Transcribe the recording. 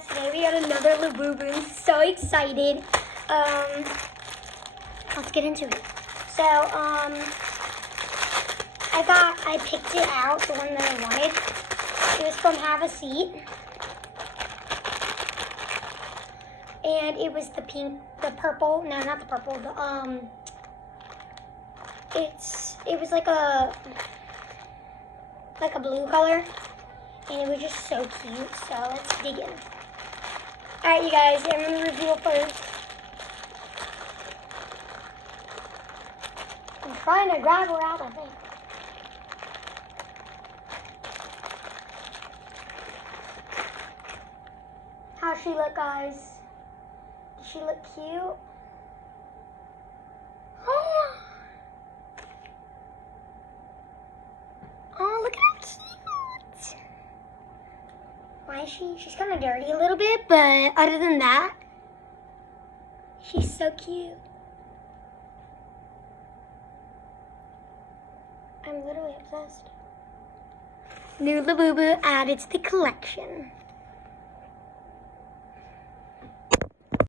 Today we got another bubu. So excited. Let's get into it. So, I picked it out, the one that I wanted. It was from Have a Seat. And it was the pink, the purple, no, not the purple, it was like a blue color. And it was just so cute, so let's dig in. Alright, you guys, I'm going to review it first. I'm trying to grab her out, I think. How's she look, guys? Does she look cute? Oh, look at how cute! Why is she? She's kind of dirty a little bit, but other than that, she's so cute. I'm literally obsessed. New bubu added to the collection.